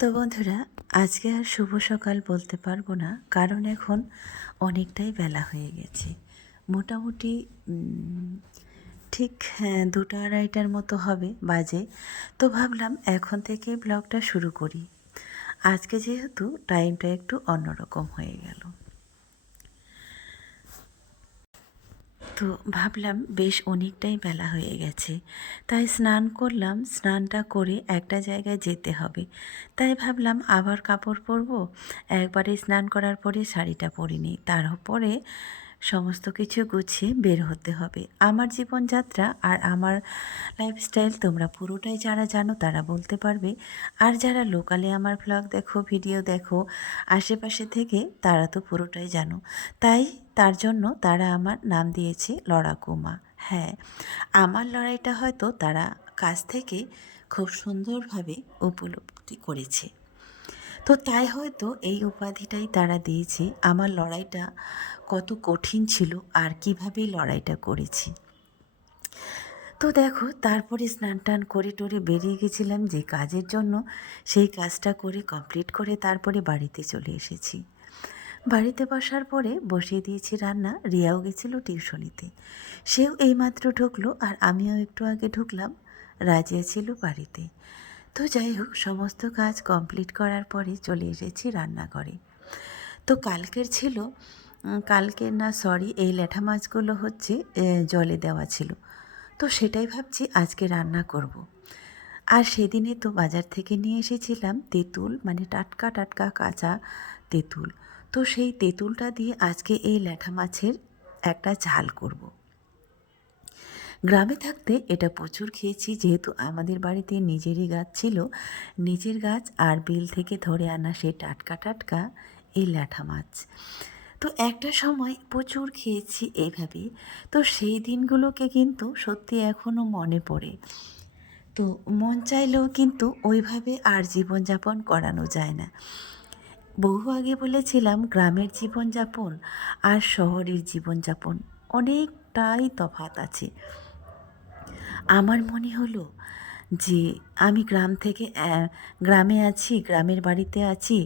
তো বন্ধুরা আজকে আর শুভ সকাল বলতে পারব না কারণ এখন অনেকটাই বেলা হয়ে গেছে। মোটামুটি ঠিক হ্যাঁ, দুটো আড়াইটার মতো হবে বাজে। তো ভাবলাম এখন থেকে ব্লগটা শুরু করি। আজকে যেহেতু টাইমটা একটু অন্যরকম হয়ে গেল। তো ভাবলাম বেশ অনেকটাই বেলা হয়ে গেছে। তাই স্নান করলাম, স্নানটা করে একটা জায়গায় যেতে হবে। তাই ভাবলাম আবার কাপড় পরবো। একবারে স্নান করার পরে শাড়িটা পরিনি তারপরে সমস্ত কিছু গুছিয়ে বের হতে হবে। আমার জীবনযাত্রা আর আমার লাইফস্টাইল তোমরা পুরোটাই যারা জানো তারা বলতে পারবে। আর যারা লোকালে আমার ব্লগ দেখো ভিডিও দেখো, আশেপাশে থেকে তারা তো পুরোটাই জানো। তাই তার জন্য তারা আমার নাম দিয়েছে লড়াকুমা হ্যাঁ আমার লড়াইটা হয়তো তারা কাছ থেকে খুব সুন্দরভাবে উপলব্ধি করেছে। তো তাই হয়তো এই উপাধিটাই তারা দিয়েছে। আমার লড়াইটা কত কঠিন ছিল আর কীভাবে লড়াইটা করেছি। তো দেখো, তারপরে স্নান টান করে টরে বেরিয়ে গেছিলাম যে কাজের জন্য। সেই কাজটা করে কমপ্লিট করে তারপরে বাড়িতে চলে এসেছি। বাড়িতে বসার পরে বসিয়ে দিয়েছি রান্না। রিয়াও গেছিল টিউশনিতে। সেও এইমাত্র ঢুকলো আর আমিও একটু আগে ঢুকলাম। রাজিয়া ছিল বাড়িতে। তো যাই হোক, সমস্ত কাজ কমপ্লিট করার পরে চলে এসেছি রান্নাঘরে তো কালকের ছিল কালকের না সরি, এই ল্যাঠা মাছগুলো হচ্ছে জলে দেওয়া ছিল তো সেটাই ভাবছি আজকে রান্না করব। আর সেদিনে তো বাজার থেকে নিয়ে এসেছিলাম তেঁতুল মানে টাটকা টাটকা কাঁচা তেঁতুল তো সেই তেঁতুলটা দিয়ে আজকে এই ল্যাঠা মাছের একটা ঝাল করব। গ্রামে থাকতে এটা প্রচুর খেয়েছি, যেহেতু আমাদের বাড়িতে নিজেরই গাছ ছিল। নিজের গাছ আর বিল থেকে ধরে আনা সেই টাটকা টাটকা এই ল্যাঠা মাছ। তো একটা সময় প্রচুর খেয়েছি এইভাবে তো সেই দিনগুলোকে কিন্তু সত্যি এখনও মনে পড়ে। তো মন চাইলেও কিন্তু ওইভাবে আর জীবনযাপন করানো যায় না। বহু আগে বলেছিলাম, গ্রামের জীবনযাপন আর শহরের জীবনযাপন অনেকটাই তফাৎ আছে। আমার মনে হলো যে আমি গ্রাম থেকে গ্রামে আছি, গ্রামের বাড়িতে আছি,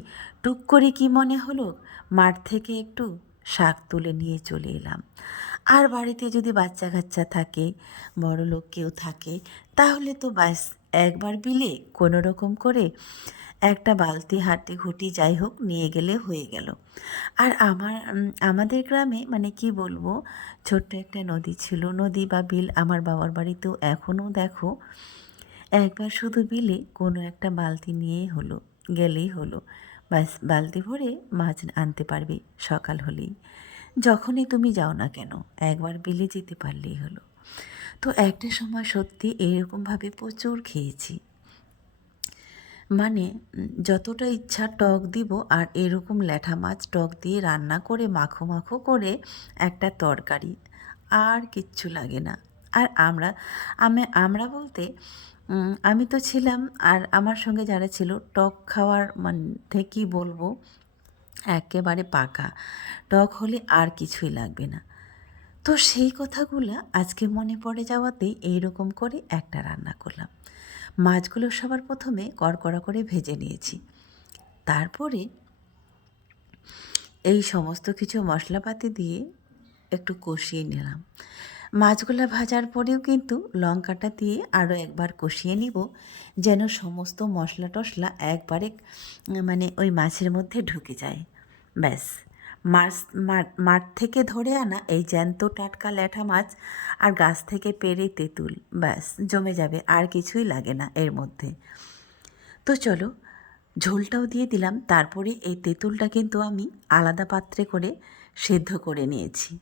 টুক করে কি মনে হলো? মাঠ থেকে একটু শাক তুলে নিয়ে চলে এলাম। আর বাড়িতে যদি বাচ্চা কাচ্চা থাকে বড় লোক কেউ থাকে, তাহলে তো ব্যাস একবার বিলে কোনো রকম করে একটা বালতি হাঁটি ঘুটি যাই হোক নিয়ে গেলে হয়ে গেল। আর আমার আমাদের গ্রামে মানে কি বলব, ছোট্ট একটা নদী ছিল। নদী বা বিল আমার বাবার বাড়িতেও এখনও দেখো, একবার শুধু বিলে কোনো একটা বালতি নিয়েই হলো, গেলেই হলো। ব্যাস, বালতি ভরে মাছ আনতে পারবে সকাল হলেই। যখনই তুমি যাও না কেন, একবার বিলে যেতে পারলেই হলো। তো একটা সময় সত্যি এরকমভাবে প্রচুর খেয়েছি। মানে যতটা ইচ্ছা টক দিব আর এরকম ল্যাঠা মাছ টক দিয়ে রান্না করে মাখো মাখো করে একটা তরকারি, আর কিচ্ছু লাগে না। আর আমরা, আমি, আমরা বলতে আমি তো ছিলাম আর আমার সঙ্গে যারা ছিল টক খাওয়ার মানে কী বলব, একেবারে পাকা। টক হলে আর কিছুই লাগবে না। তো সেই কথাগুলো আজকে মনে পড়ে যাওয়াতেই এইরকম করে একটা রান্না করলাম। মাছগুলো সবার প্রথমে কড়কড়া করে ভেজে নিয়েছি। তারপরে এই সমস্ত কিছু মশলাপাতি দিয়ে একটু কষিয়ে নিলাম। মাছগুলো ভাজার পরেও কিন্তু লঙ্কাটা দিয়ে আরও একবার কষিয়ে নিব, যেন সমস্ত মশলা টশলা একবারে মানে ওই মাছের মধ্যে ঢুকে যায়। ব্যাস। মাছ মাঠ- থেকে ধরে আনা এই জ্যান্ত টাটকা ল্যাঠা মাছ আর গাছ থেকে পেরে তেঁতুল, ব্যাস, জমে যাবে, আর কিছুই লাগে না এর মধ্যে। তো চলো, ঝোলটাও দিয়ে দিলাম, তারপরে এই তেঁতুলটা কিন্তু আমি আলাদা পাত্রে করে সেদ্ধ করে নিয়েছি।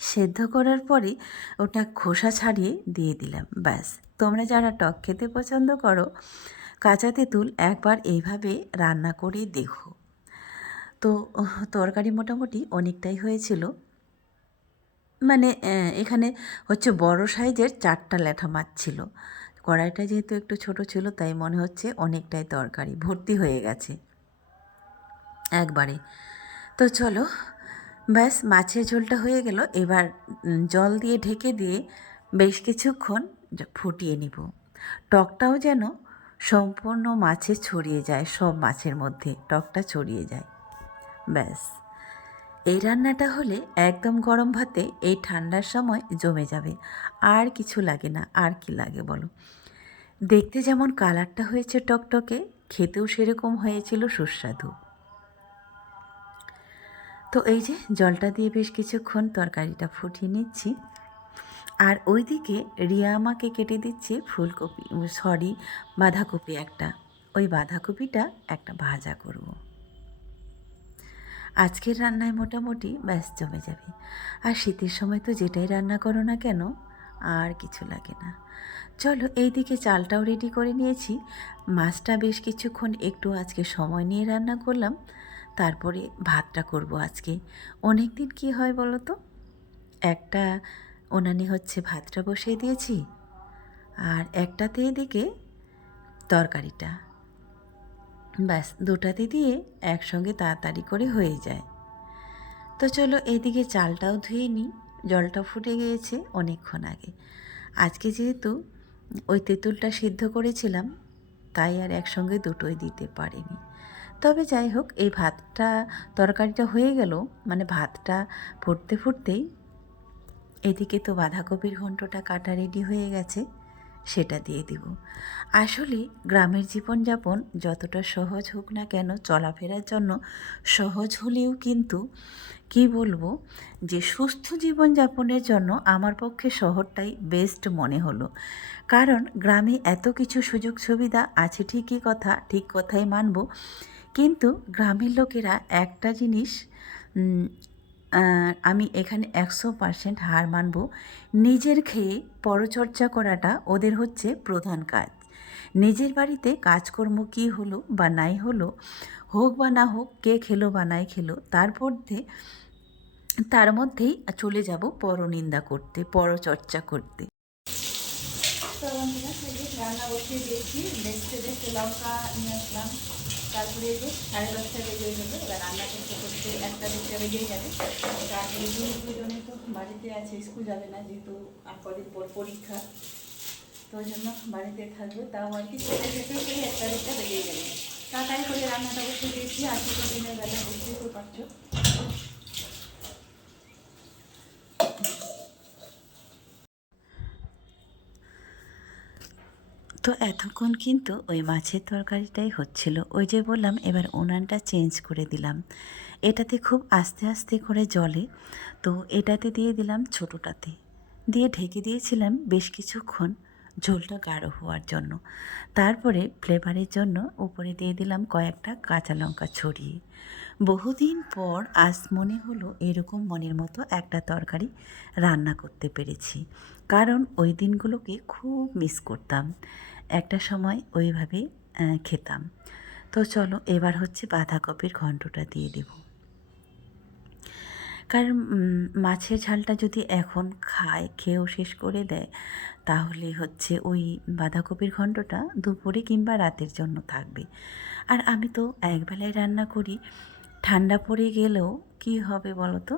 সেদ্ধ করার পরে ওটা খোসা ছাড়িয়ে দিয়ে দিলাম, ব্যাস। তোমরা যারা টক খেতে পছন্দ করো, কাঁচা তেঁতুল একবার এইভাবে রান্না করে দেখো। তো তরকারি মোটামুটি অনেকটাই হয়েছিল। মানে এখানে হচ্ছে বড় সাইজের চারটা ল্যাঠা মাছ ছিল। কড়াইটা যেহেতু একটু ছোট ছিল, তাই মনে হচ্ছে অনেকটাই তরকারি, ভর্তি হয়ে গেছে। একবারে। তো চলো, ব্যাস মাছের ঝোলটা হয়ে গেল। এবার জল দিয়ে ঢেকে দিয়ে বেশ কিছুক্ষণ ফুটিয়ে নিব। টকটাও যেন সম্পূর্ণ মাছে ছড়িয়ে যায়, সব মাছের মধ্যে, টকটা ছড়িয়ে যায়। ব্যাস। এই রান্নাটা হলে একদম গরম ভাতে এই ঠান্ডার সময় জমে যাবে। আর কিছু লাগে না। আর কি লাগে বলো? দেখতে যেমন কালারটা হয়েছে টকটকে, খেতেও সেরকম হয়েছিল সুস্বাদু। তো এই যে জলটা দিয়ে বেশ কিছুক্ষণ তরকারিটা ফুটিয়ে নিচ্ছি। আর ওইদিকে রিয়া আমাকে কেটে দিচ্ছে ফুলকপি সরি বাঁধাকপি একটা। ওই বাঁধাকপিটা একটা ভাজা করব। আজকের রান্নায় মোটামুটি ব্যাস জমে যাবে। আর শীতের সময় তো যেটাই রান্না করো না কেন, আর কিছু লাগে না। চলো এইদিকে চালটাও রেডি করে নিয়েছি। মাছটা বেশ কিছুক্ষণ একটু আজকে সময় নিয়ে রান্না করলাম। তারপরে ভাতটা করব আজকে। অনেক দিন কী হয় বলো তো? একটা উনানে হচ্ছে ভাতটা বসিয়ে দিয়েছি, আর একটাতে এদিকে তরকারিটা। ব্যাস দুটাতে দিয়ে একসঙ্গে তাড়াতাড়ি করে হয়ে যায়। তো চলো এইদিকে চালটাও ধুয়ে নিই। জলটা ফুটে গিয়েছে অনেকক্ষণ আগে। আজকে যেহেতু ওই তেঁতুলটা সিদ্ধ করেছিলাম, তাই আর একসঙ্গে দুটোই দিতে পারিনি। তবে যাই হোক, এই ভাতটা, তরকারিটা হয়ে গেল। মানে ভাতটা ফুটতে ফুটতেই এদিকে তো বাঁধাকপির ঘন্টটা কাটা রেডি হয়ে গেছে। সেটা দিয়ে দিব। আসলে গ্রামের জীবনযাপন যতটা সহজ হোক না কেন চলাফেরার জন্য সহজ হলেও কিন্তু, কি বলব, যে সুস্থ জীবনযাপনের জন্য আমার পক্ষে শহরটাই বেস্ট মনে হলো। কারণ গ্রামে এত কিছু সুযোগ সুবিধা আছে ঠিকই কথা, ঠিক কথাই মানব। কিন্তু গ্রামের লোকেরা একটা জিনিস আমি এখানে একশো পার্সেন্ট হার মানব। নিজের খেয়ে পরচর্চা করাটা ওদের হচ্ছে প্রধান কাজ। নিজের বাড়িতে কাজকর্ম কী হলো বা নাই হলো, হোক বা না হোক, কে খেলো বা নাই খেলো, তার মধ্যে, তার মধ্যেই চলে যাব পরনিন্দা করতে, পরচর্চা করতে। রান্না বসিয়ে দিয়েছি। লঙ্কা নিয়ে আসলাম। তারপরে যে সাড়ে দশটা বেজে যাবে এবার রান্না করতে করতে একটা দুটা বেজেই যাবে তারপরে দুই দুজনে তো বাড়িতে আছে, স্কুল যাবে না যেহেতু আর কদিন পর পরীক্ষা, তো জন্য বাড়িতে থাকবে। তাও আর কি সেটা যেতে সেই একটা দুটা বেজেই যাবে তাড়াতাড়ি করে রান্নাটা বসে দিয়েছি আজকে দিনের বেলা বুঝতেই তো পারছ। তো এতক্ষণ কিন্তু ওই মাছের তরকারিটাই হচ্ছিল। ওই যে বললাম, এবার উনানটা চেঞ্জ করে দিলাম। এটাতে খুব আস্তে আস্তে করে জলে। তো এটাতে দিয়ে দিলাম ছোটোটাতে। দিয়ে ঢেকে দিয়েছিলাম বেশ কিছুক্ষণ। ঝোলটা গাঢ় হওয়ার জন্য। তারপরে ফ্লেভারের জন্য উপরে দিয়ে দিলাম কয়েকটা কাঁচা লঙ্কা ছড়িয়ে। বহুদিন পর আজ মনে হলো এরকম মনের মতো একটা তরকারি রান্না করতে পেরেছি। কারণ ওই দিনগুলোকে খুব মিস করতাম। একটা সময় ওইভাবে খেতাম। তো চলো এবার হচ্ছে বাঁধাকপির ঘন্টটা দিয়ে দেব। কারণ মাছের ঝালটা যদি এখন খায়, খেয়েও শেষ করে দেয়, তাহলে হচ্ছে ওই বাঁধাকপির ঘন্টটা দুপুরে কিংবা রাতের জন্য থাকবে। আর আমি তো একবেলায় রান্না করি, ঠান্ডা পড়ে গেলেও কি হবে বলো তো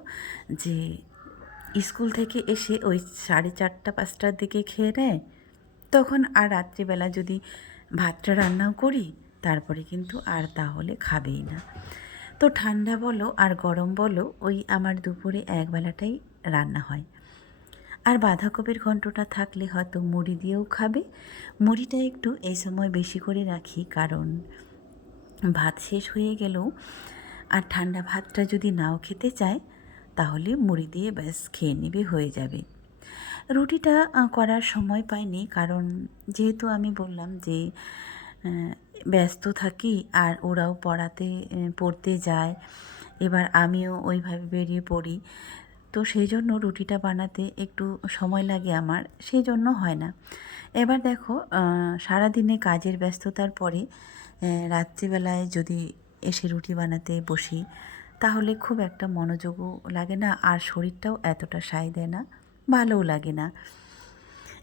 যে স্কুল থেকে এসে ওই সাড়ে চারটা, পাঁচটার দিকে খেয়ে নেয়, তখন আর রাত্রিবেলা যদি ভাতটা রান্নাও করি, তারপরে কিন্তু আর তাহলে খাবেই না। তো ঠান্ডা বলো আর গরম বলো, ওই আমার দুপুরে একবেলাটাই রান্না হয়। আর বাঁধাকপির ঘন্টটা থাকলে হয়তো মুড়ি দিয়েও খাবে। মুড়িটা একটু এই সময় বেশি করে রাখি কারণ ভাত শেষ হয়ে গেলেও আর ঠান্ডা ভাতটা যদি নাও খেতে চায়, তাহলে মুড়ি দিয়ে ব্যাস খেয়ে নেবে, হয়ে যাবে। রুটিটা করার সময় পাইনি কারণ যেহেতু আমি বললাম যে ব্যস্ত থাকি আর ওরাও পড়াতে পড়তে যায়। এবার আমিও ওইভাবে বেরিয়ে পড়ি। তো সেই জন্য রুটিটা বানাতে একটু সময় লাগে আমার, সেই জন্য হয় না। এবার দেখো সারাদিনে কাজের ব্যস্ততার পরে রাত্রিবেলায় যদি এসে রুটি বানাতে বসি, তাহলে খুব একটা মনোযোগও লাগে না আর শরীরটাও এতটা সাই দেয় না, ভালোও লাগে না।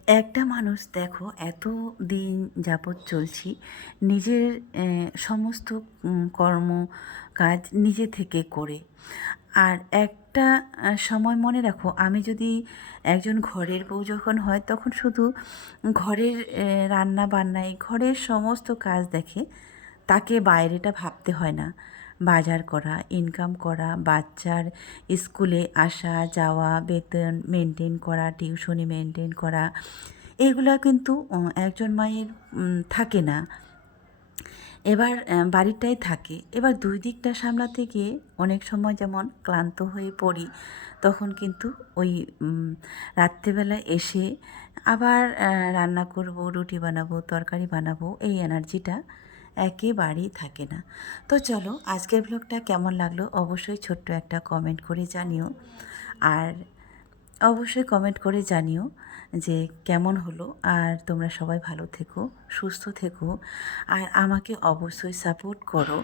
একটা মানুষ দেখো এত দিন যাবৎ চলছি, নিজের সমস্ত কর্ম কাজ নিজে থেকে করে। আর একটা সময় মনে রাখো, আমি যদি একজন ঘরের বউ যখন হয়, তখন শুধু ঘরের রান্না বান্নায় ঘরের সমস্ত কাজ দেখে, তাকে বাইরেটা ভাবতে হয় না। বাজার করা ইনকাম করা, বাচ্চার স্কুলে আসা, যাওয়া, বেতন মেনটেন করা টিউশনি মেনটেন করা, এগুলো কিন্তু একজন মায়ের থাকে না। এবার বাড়িটাই থাকে। এবার দুই দিকটা সামলাতে গিয়ে অনেক সময় যেমন ক্লান্ত হয়ে পড়ি, তখন কিন্তু ওই রাত্রেবেলা এসে আবার রান্না করব, রুটি বানাবো, তরকারি বানাবো, এই এনার্জিটা একেবারেই থাকে না। তো চলো, আজকের ব্লগটা কেমন লাগল অবশ্যই ছোট্ট একটা কমেন্ট করে জানিও। আর অবশ্যই কমেন্ট করে জানিও যে কেমন হলো। আর তোমরা সবাই ভালো থেকো, সুস্থ থেকো। আর আমাকে অবশ্যই সাপোর্ট করো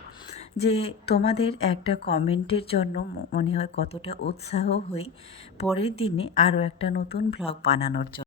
যে তোমাদের একটা কমেন্টের জন্য মনে হয় কতটা উৎসাহ হই। পরের দিনে আরও একটা নতুন ব্লগ বানানোর জন্য